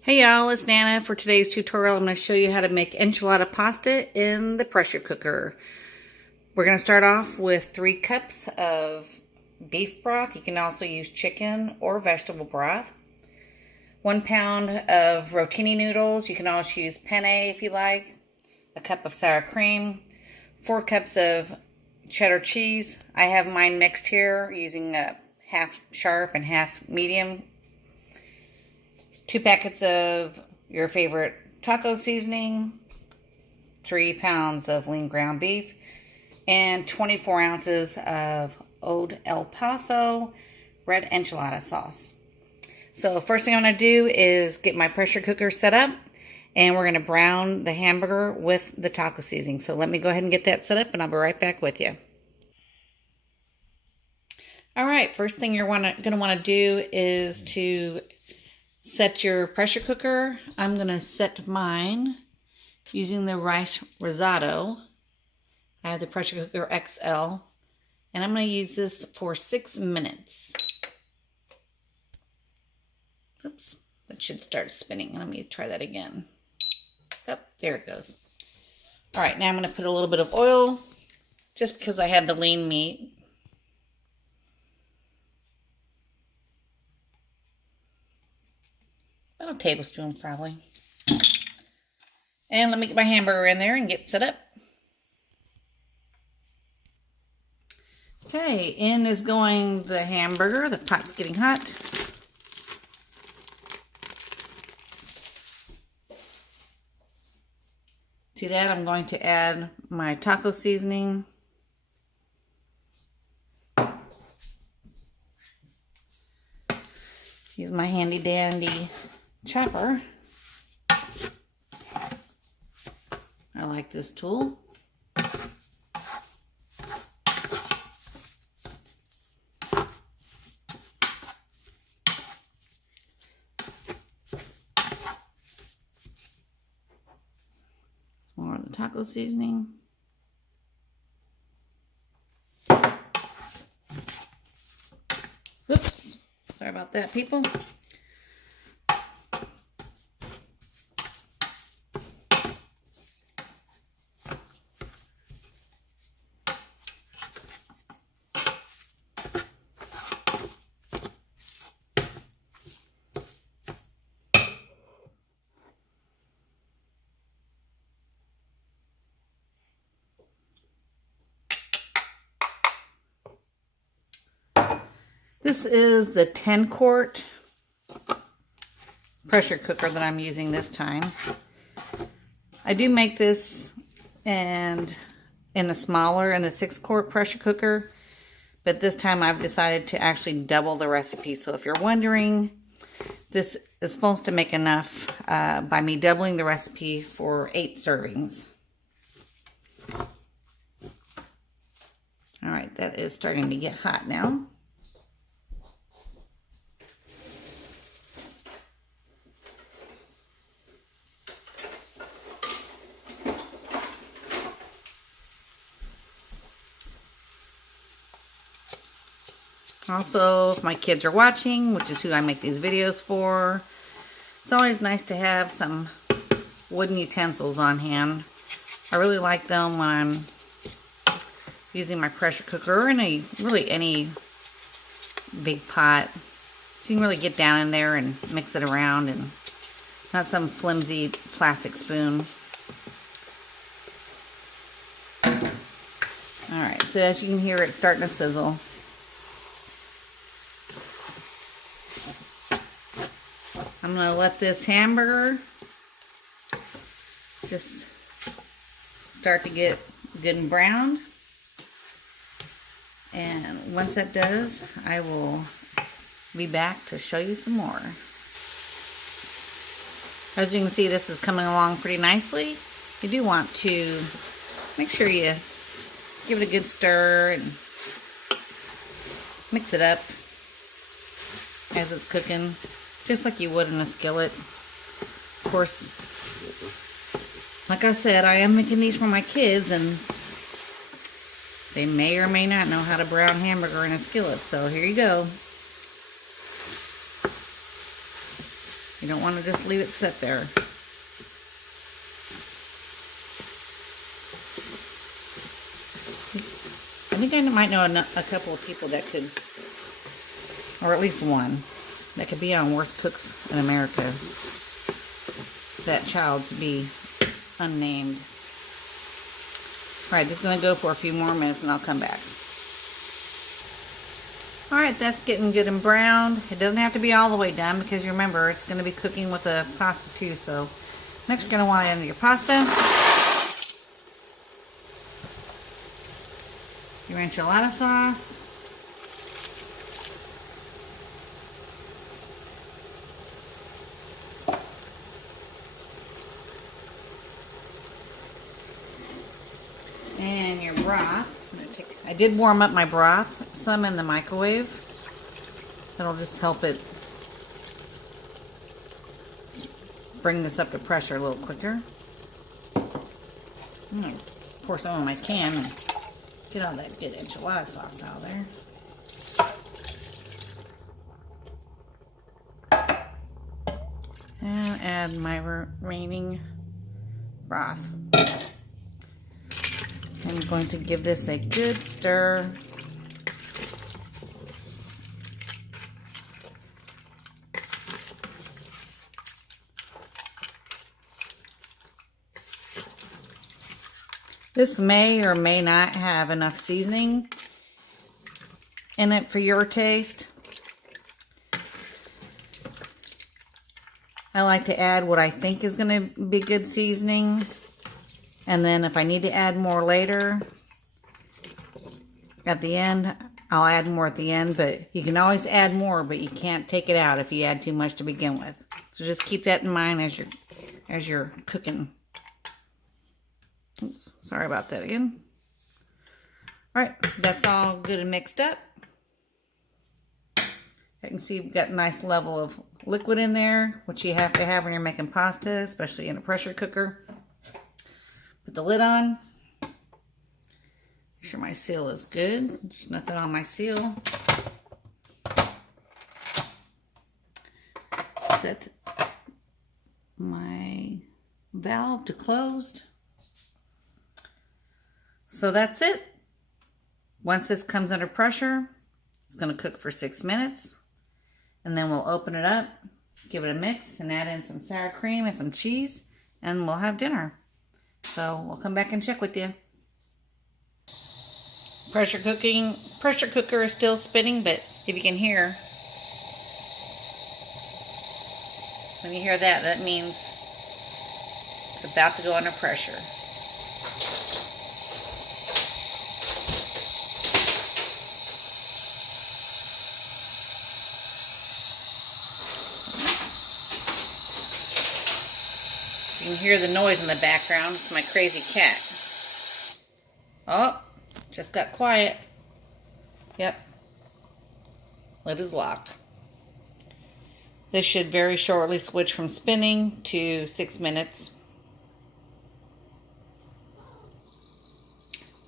Hey y'all, it's Nana. For today's tutorial, I'm going to show you how to make enchilada pasta in the pressure cooker. We're going to start off with 3 cups of beef broth. You can also use chicken or vegetable broth. 1 pound of rotini noodles. You can also use penne if you like. A cup of sour cream. 4 cups of cheddar cheese. I have mine mixed here using half sharp and half medium. 2 packets of your favorite taco seasoning, 3 pounds of lean ground beef, and 24 ounces of old Elpaso red enchilada sauce. So first thing I'm going to do is get my pressure cooker set up, and we're going to brown the hamburger with the taco seasoning. So let me go ahead and get that set up, and I'll be right back with you. Alright, first thing you're going to want to do is to set your pressure cooker. I'm going to set mine using the rice risotto. I have the pressure cooker XL, and I'm going to use this for 6 minutes. Oops, that should start spinning. Let me try that again. Oh, there it goes. All right, now I'm going to put a little bit of oil just because I had the lean meat. About a tablespoon probably. And let me get my hamburger in there and get set up. Okay, in is going the hamburger. The pot's getting hot. To that, I'm going to add my taco seasoning. Use my handy dandy chopper. I like this tool. Some more of the taco seasoning. Oops, sorry about that, people. This is the 10 quart pressure cooker that I'm using this time. I do make this in the smaller, in the 6 quart pressure cooker, but this time I've decided to actually double the recipe. So if you're wondering, this is supposed to make enough by me doubling the recipe for 8 servings. All right, that is starting to get hot now. Also, if my kids are watching, which is who I make these videos for, it's always nice to have some wooden utensils on hand. I really like them when I'm using my pressure cooker or really any big pot. So you can really get down in there and mix it around, and not some flimsy plastic spoon. Alright, so as you can hear, it's starting to sizzle. I'm going to let this hamburger just start to get good and browned. And once that does, I will be back to show you some more. As you can see, this is coming along pretty nicely. You do want to make sure you give it a good stir and mix it up as it's cooking, just like you would in a skillet. Of course, like I said, I am making these for my kids, and they may or may not know how to brown hamburger in a skillet. So here you go. You don't want to just leave it sit there. I think I might know a couple of people that could, or at least one, that could be on Worst Cooks in America. That child's be unnamed. Alright, this is going to go for a few more minutes and I'll come back. Alright, that's getting good and browned. It doesn't have to be all the way done because you remember it's going to be cooking with the pasta too. So next you're going to want to add your pasta, your enchilada sauce, and your broth. I did warm up my broth some in the microwave. That'll just help it bring this up to pressure a little quicker. I'm gonna pour some on my can and get all that good enchilada sauce out of there. And add my remaining broth. I'm going to give this a good stir. This may or may not have enough seasoning in it for your taste. I like to add what I think is going to be good seasoning. And then if I need to add more later, at the end, I'll add more at the end. But you can always add more, but you can't take it out if you add too much to begin with. So just keep that in mind as you're cooking. Oops, sorry about that again. All right, that's all good and mixed up. You can see you've got a nice level of liquid in there, which you have to have when you're making pasta, especially in a pressure cooker. Put the lid on. Make sure my seal is good. There's nothing on my seal. Set my valve to closed. So that's it. Once this comes under pressure, it's going to cook for 6 minutes. And then we'll open it up, give it a mix, and add in some sour cream and some cheese, and we'll have dinner. So we'll come back and check with you. Pressure cooker is still spinning, but if you can hear, when you hear that, that means it's about to go under pressure. You can hear the noise in the background. It's my crazy cat. Oh, just got quiet. Yep. Lid is locked. This should very shortly switch from spinning to 6 minutes.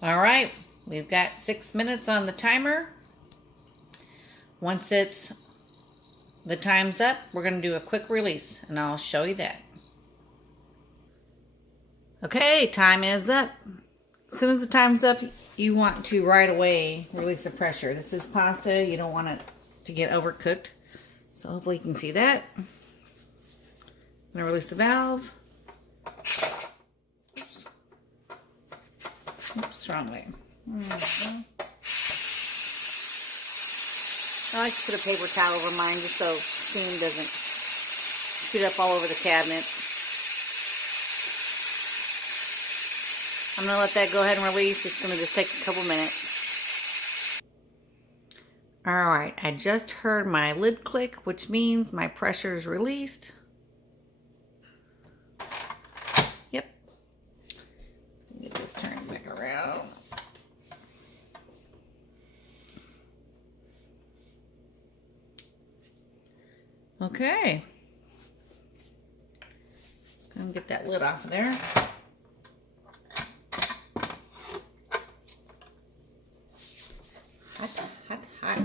All right, we've got 6 minutes on the timer. Once the time's up, we're going to do a quick release, and I'll show you that. Okay, time is up. As soon as the time's up, you want to right away release the pressure. This is pasta. You don't want it to get overcooked. So hopefully you can see that. I'm going to release the valve. Oops, wrong way. I like to put a paper towel over mine just so steam doesn't shoot up all over the cabinet. I'm going to let that go ahead and release. It's going to just take a couple minutes. Alright, I just heard my lid click, which means my pressure is released. Yep. Get this turned back around. Okay. Let's go and get that lid off of there. Hot.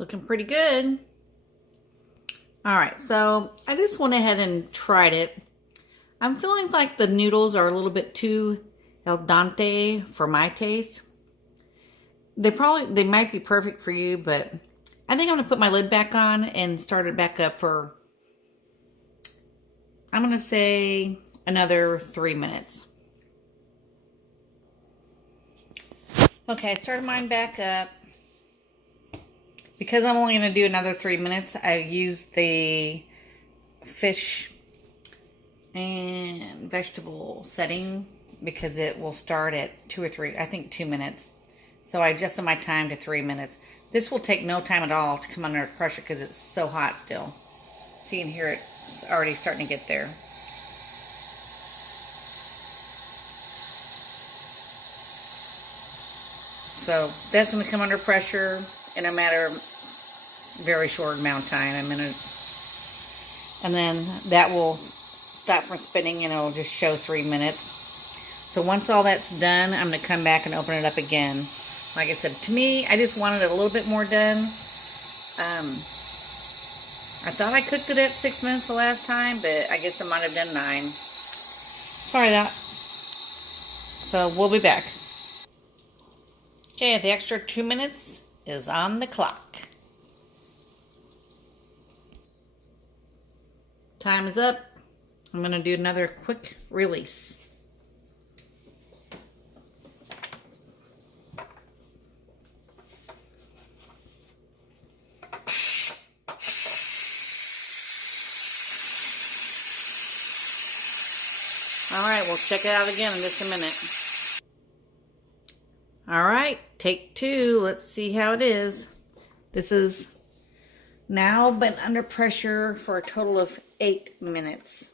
looking pretty good. All right, so I just went ahead and tried it. I'm feeling like the noodles are a little bit too al dente for my taste. They might be perfect for you, but I think I'm gonna put my lid back on and start it back up for, I'm gonna say another 3 minutes. Okay, I started mine back up. Because I'm only going to do another 3 minutes, I used the fish and vegetable setting because it will start at 2 or 3, I think 2 minutes. So I adjusted my time to 3 minutes. This will take no time at all to come under pressure because it's so hot still. So you can hear it's already starting to get there. So that's going to come under pressure in a matter of very short amount of time, a minute, and then that will stop from spinning and it'll just show 3 minutes. So once all that's done, I'm going to come back and open it up again. Like I said, to me, I just wanted it a little bit more done. I thought I cooked it at 6 minutes the last time, but I guess I might have done 9. Sorry that. So we'll be back. Okay, the extra 2 minutes is on the clock. Time is up. I'm going to do another quick release. All right, we'll check it out again in just a minute. All right, take 2. Let's see how it is. This is now been under pressure for a total of 8 minutes.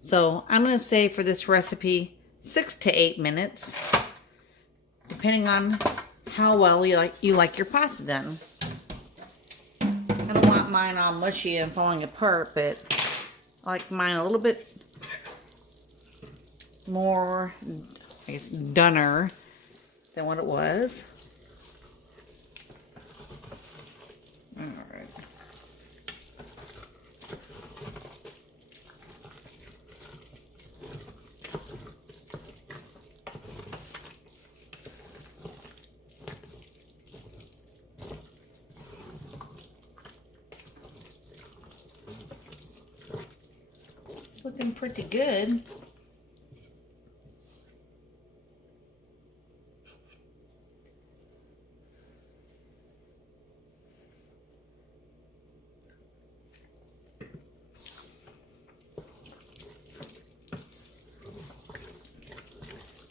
So I'm going to say for this recipe 6 to 8 minutes, depending on how well you like your pasta done. I don't want mine all mushy and falling apart, but I like mine a little bit more, I guess, doner than what it was. All right. It's looking pretty good.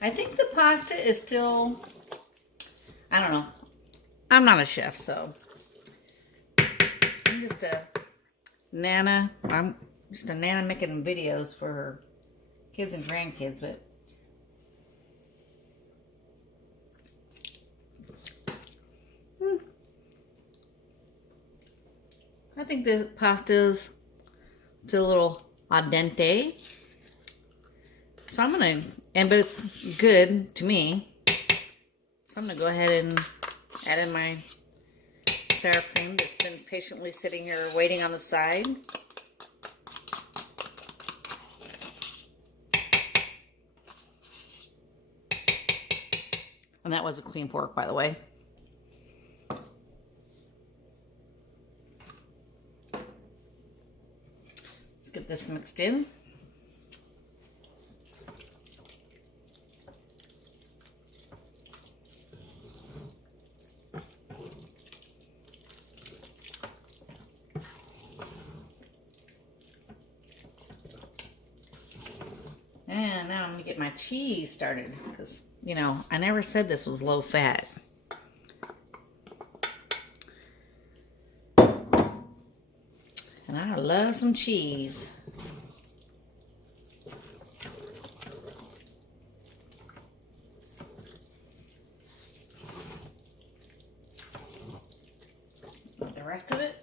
I think the pasta is still, I don't know. I'm not a chef, so I'm just a nana. I'm just a nana making videos for her kids and grandkids, but I think the pasta is still a little al dente. So I'm gonna, but it's good to me. So I'm gonna go ahead and add in my sour cream that's been patiently sitting here waiting on the side. And that was a clean fork, by the way. Let's get this mixed in. And now I'm going to get my cheese started because, you know, I never said this was low fat. And I love some cheese. With the rest of it.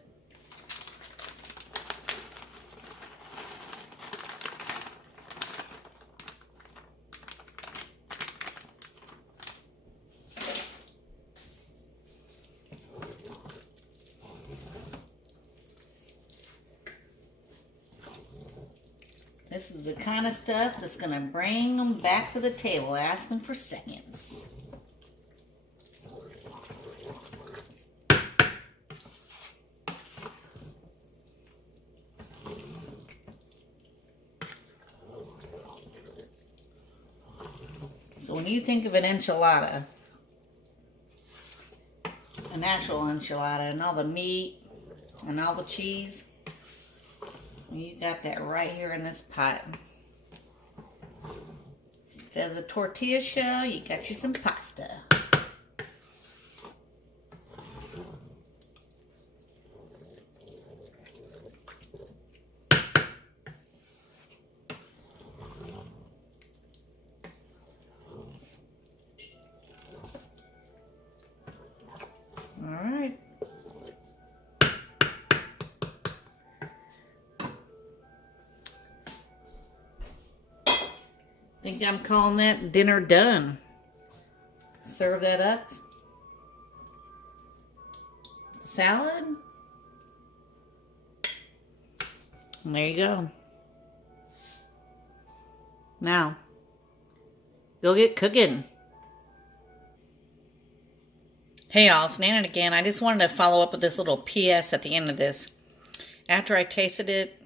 This is the kind of stuff that's going to bring them back to the table, asking for seconds. So when you think of an enchilada, an actual enchilada, and all the meat and all the cheese, you got that right here in this pot. Instead of the tortilla shell, you got you some pasta. All right. I think I'm calling that dinner done. Serve that up. Salad. And there you go. Now, go get cooking. Hey y'all, it's Nana again. I just wanted to follow up with this little PS at the end of this. After I tasted it,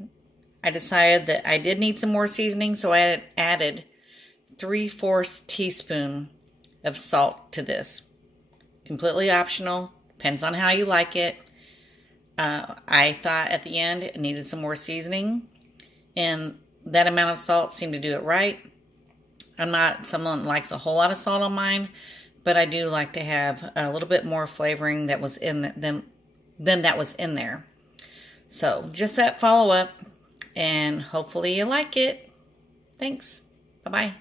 I decided that I did need some more seasoning, so I added 3/4 teaspoon of salt to this. Completely optional. Depends on how you like it. I thought at the end it needed some more seasoning, and that amount of salt seemed to do it right. I'm not someone that likes a whole lot of salt on mine, but I do like to have a little bit more flavoring that was in than that was in there. So just that follow up, and hopefully you like it. Thanks. Bye-bye.